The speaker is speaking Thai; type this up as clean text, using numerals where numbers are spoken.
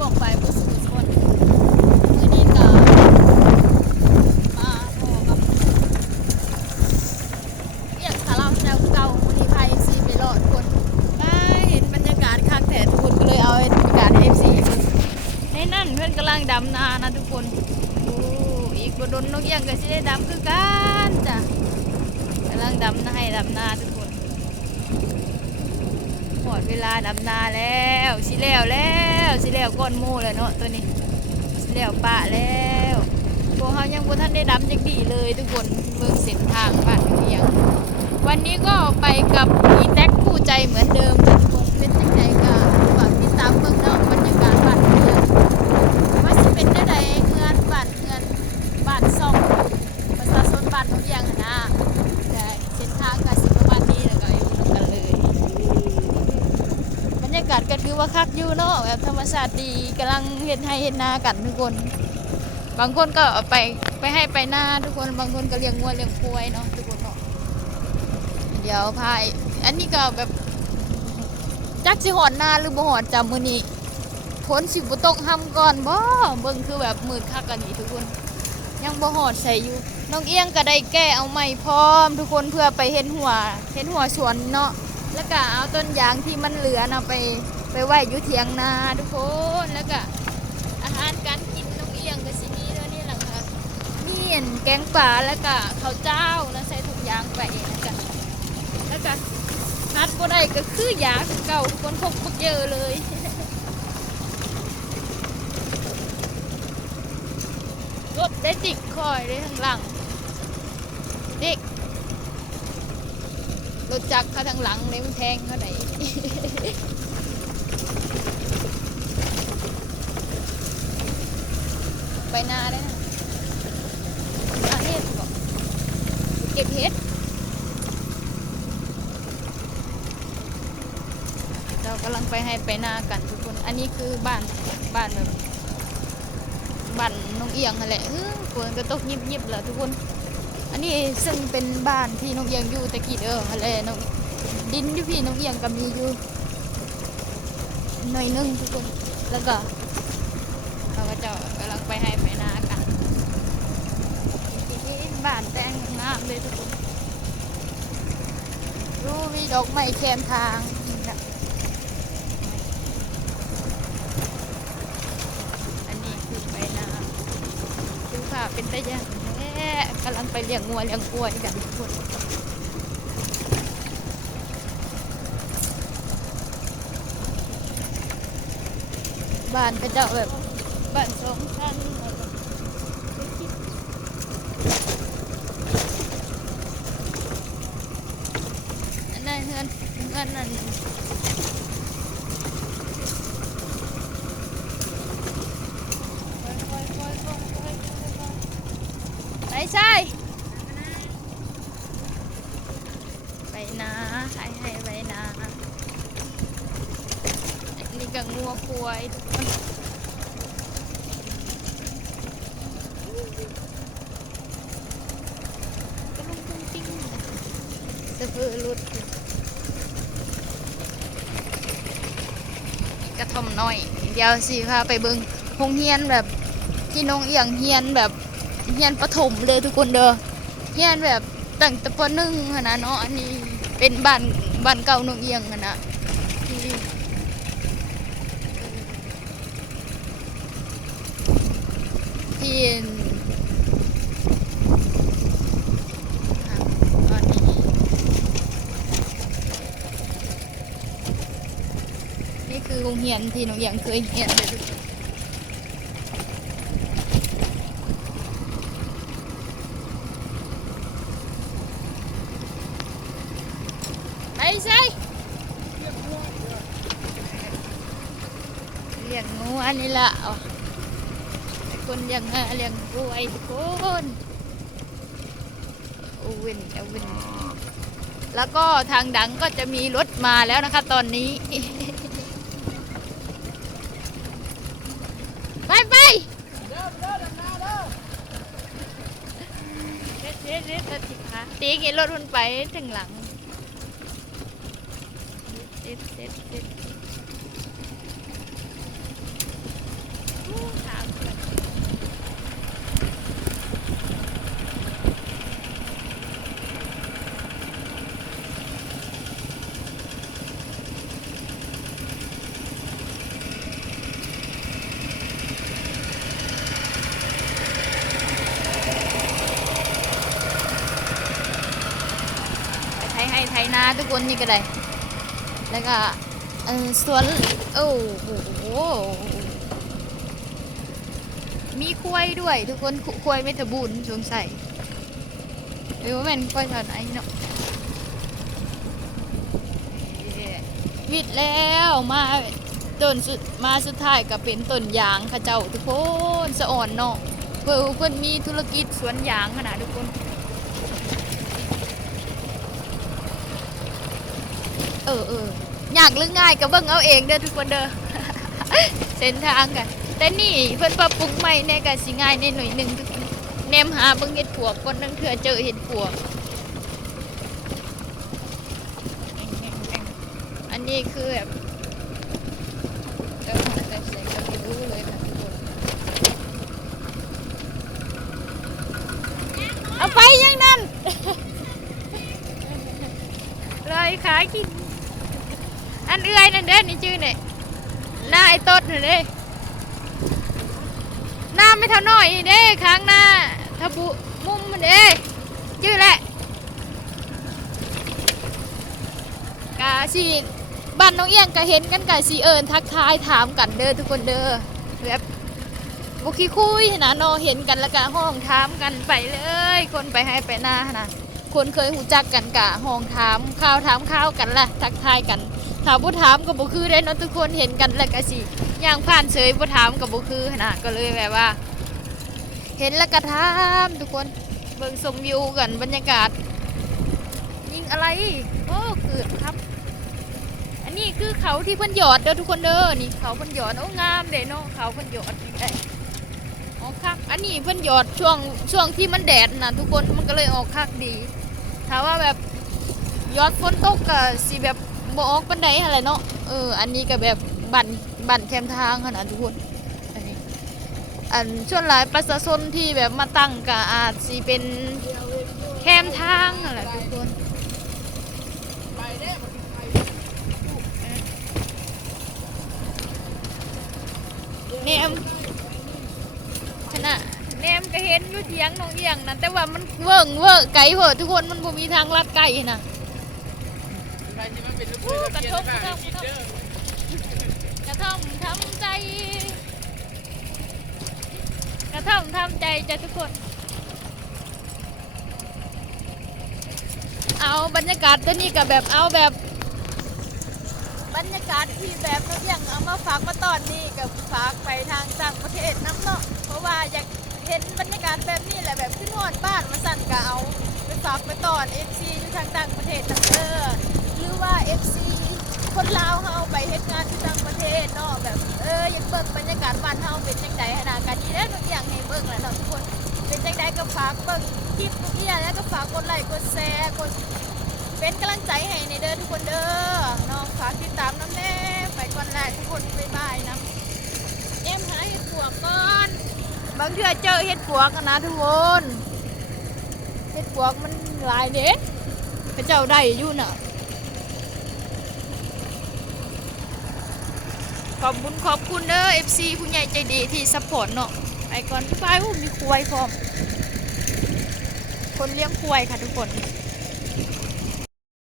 บอกไปผู้สูงคนมือนี้ก็มาพอกับเรียกสาราแนวเก่ามือนี้พายซีไปรอดคนได้เห็นบรรยากาศคักแท้ทุกคนก็เลยเอาบรรยากาศเอฟซีในนั่นเพื่อนกำลังดำนานะทุกคนโอ้อีกบดนนกเอี้ยงก็จะได้ดำคือกันจ้ะกำลังดำนาให้ดำนาทุกคนหมดเวลาดำนาแล้วสิแล้วก้อนหมูเลยเนาะตัวนี้สิแล้วปะแล้วพวกเขายังบ่ทันได้ดำจักดีเลยทุกคนเมืองเส้นทางบ้านเวียงวันนี้ก็ไปกับอีแท็กคู่ใจเหมือนเดิมทุกคนเป็นจังใจก็ฝากติดตามเมืองเนาะบรรยากาศบ้านเวียงว่าสิเป็นได้ใดเงินบ้านซ่องประชาชนบ้านเวียงนะแต่เส้นทางก็สิประมาณนี้แล้วก็อยู่นำกันเลยบรรยากาศก็ถือว่าคักอยู่เนาะแบบธรรมชาติดีกำลังเฮ็ดให้เฮ็ดนากันทุกคนบางคนก็ไปให้ไปนาทุกคนบางคนก็เลี้ยงวัวเลี้ยงควายเนาะทุกคนเนาะเดี๋ยวพายอันนี้ก็แบบจักสิหอดนาหรือบ่หอดจำมื้อนี้ฝนสิบ่ตกห่ำก่อนบ่เบิ่งคือแบบมืดคักกันนี่ทุกคนยังบ่หอดใส่อยู่น้องเอียงก็ได้แก้เอาไม้พร้อมทุกคนเพื่อไปเห็นหัวสวนเนาะแล้วก็เอาต้นยางที่มันเหลือนะไปไว้อยู่เถียงนาทุกคนแล้วก็อาหารการกินน้องเอียงก็สิมีแล้วนี่แหละค่ะมีแกงป่าแล้วก็ข้าวเจ้าแล้วใส่ถุงยางไปนะจ๊ะแล้วก็นัดบ่ได้ก็คือยาเก่าคนพกบักเยอะเลยรถได้จิกคอยได้ทางหลังเด็กรถจักรเขาทางหลังเลยมันแทงเขาไหน ไปนาได้นะนาเฮ็ดบอกเก็บเฮ็ดเรากำลังไปให้ไปนากันทุกคนอันนี้คือบ้านแบบบ้านน้องเอียงอะไรฝนก็ตกยิบๆแล้วทุกคนอันนี้ซึ่งเป็นบ้านที่น้องเอียงอยู่ตะกี้อะไรน้องดินที่พี่น้องเอียงก็มีอยู่หน่อยนึงทุกคนแล้วก็เราก็จะกำลังไปให้ไปนากันบ้านแต่งงามเลยทุกคนรู้มีดอกไม้แคมทางอันนี้คือไปนาดูค่ะเป็นตะยังกำลังไปเลี้ยงงัวเลี้ยงกล้วยกันทุกคนบ้านก็จะแบบบ้านสองชั้นอันนั้นเงินนั่นไปใช่ไปนาให้ไปนานี่ก็งัวควายทุกคนก็ลงตุ้งติ้งสะเพือรุดกระท่อมน้อยเดี๋ยวสิพาไปเบิ่งโรงเรียนแบบที่น้องเอียงเฮียนแบบเฮียนประถมเลยทุกคนเด้อเฮียนแบบตั้งแต่ป .1 หั่นนะเนาะอันนี้เป็นบ้านเก่าน้องเอียงหั่นนะที่ตอนนี้นี่คือโรงเรียนที่น้องเอียงเคยเรียนเลยทุกคนไปใช่เลี้ยงงูอันนี้ละคนเลี้ยงกล้วยทุกคนเอาวินแล้วก็ทางดังก็จะมีรถมาแล้วนะคะตอนนี้ ไปเด็ดติค่ะตีกี่รถมันไปถึงหลังเด็ด นาทุกคนนี่ก็ได้แล้วก็สวนโอ้โหมีควายด้วยทุกคนควายเมตาบูนสงสัยหรือว่าเป็นควายแถวไหนเนาะวิดแล้วมาต้นมาสุดท้ายก็เป็นต้นยางข้าเจ้าทุกคนสะอ่อนเนาะเพื่อนมีธุรกิจสวนยางขนาดทุกคนอยากหรือง่ายก็เบิ่งเอาเองเด้อทุกคนเด้อ เส้นทางกันแต่นี่เพื่อนปรับปรุงใหม่ในการสิง่ายในหน่วยหนึ่งทุกคนแนมหาเบิ่งเห็ดปวกคนนึงเถื่อเจอเห็ดปวกอันนี้คือแบบก็ไม่รู้เลยค่ะทุกคนเอาไปยังนั่น เลยขายกินอันเอื้อยนั่นเด้นี่ชื่อเนี่ยหน้าไอ้ต้นเด้หน้าไม่เท่าน้อยเด้ข้างหน้าทบุมุมมันเด้ชื่อแหละกาสีบ้านน้องเอียงก็เห็นกันกาสีทักทายถามกันเด้อทุกคนเด้อแบบบุคีคุยนะเนาะเห็นกันแล้วก็ห้องถามกันไปเลยคนไปให้ไปหน้านะคนเคยหูจักกันกะห้องถามข้าวถามข้าวกันล่ะทักทายกันถามบ่ถามกับบ่คือได้เนาะทุกคนเห็นกันแล้วก็สิย่างผ่านเฉยบ่ถามกับบ่คือนะก็เลยแบบว่า เห็นแล้วก็ถามทุกคนเบิ่งชมวิวกันบรรยากาศยิงอะไรโอ้เกิดครับอันนี้คือเขาที่เพิ่นหยอดเด้อทุกคนเด้อนี่เขาเพิ่นหยอดโอ้งามเด้เนาะเขาเพิ่นหยอดนี่ได้ออกคักอันนี้เพิ่นหยอดช่วงที่มันแดดนะทุกคนมันก็เลยออกคักดีถ้าว่าแบบยอดฝนตกก็สิแบบบ่ออกปานใดหั่นแหละเนาะอันนี้ก็แบบบั่นแคมทางขนาดทุกคนอันส่วนหลายประชาชนที่แบบมาตั้งก็อาจสิเป็นแคมทางนั่นแหละทุกคนแนมขณะแนมก็เห็นอยู่เถียงน้องเอียงนะแต่ว่ามันเวิ้งไกลเหอะทุกคนมันบ่มีทางลัดไกลนะกระทบทำใจกระท่อมทำใจจ้ะทุกคนเอาบรรยากาศตัวนี้กับแบบเอาแบบบรรยากาศที่แบบน้องเอียงเอามาฝากมาตอนนี้กับฝากไปทางต่างประเทศน้ำเนาะเพราะว่าอยากเห็นบรรยากาศแบบนี้แหละแบบขึ้นฮอดบ้านมาสั่นก็เอาไปฝากไปตอน FC อยู่ทางต่างประเทศนั่นหรือว่า FC คนลาวเฮาไปเฮ็ดงานที่ต่างประเทศเนาะแบบอยากเบิ่งบรรยากาศบ้านเฮาเป็นจังได๋ขนาดกันนี้แล้วน้องเอียงให้เบิ่งแหละเนาะทุกคนเป็นจังได๋ก็ฝากเบิ่งคลิปน้องเอียงแล้วก็ฝากกดไลค์กดแชร์กดเป็นกำลังใจให้ในเด้อทุกคนเด้อน้องฝากติดตามน้ำแน่ไปก่อนแหละทุกคนบ๊ายบายนะหาเห็ดปวกก่อนบางเทื่อเจอเห็ดปวกนะทุกคนเห็ดปวกมันหลายเด็ดพระเจ้าได้อยู่น่ะขอบคุณเด้อ FC ผู้ใหญ่ใจดีที่ซัพพอร์ตเนาะไปก่อนบ๊ายบายมีควายพร้อมคนเลี้ยงควายค่ะทุกคน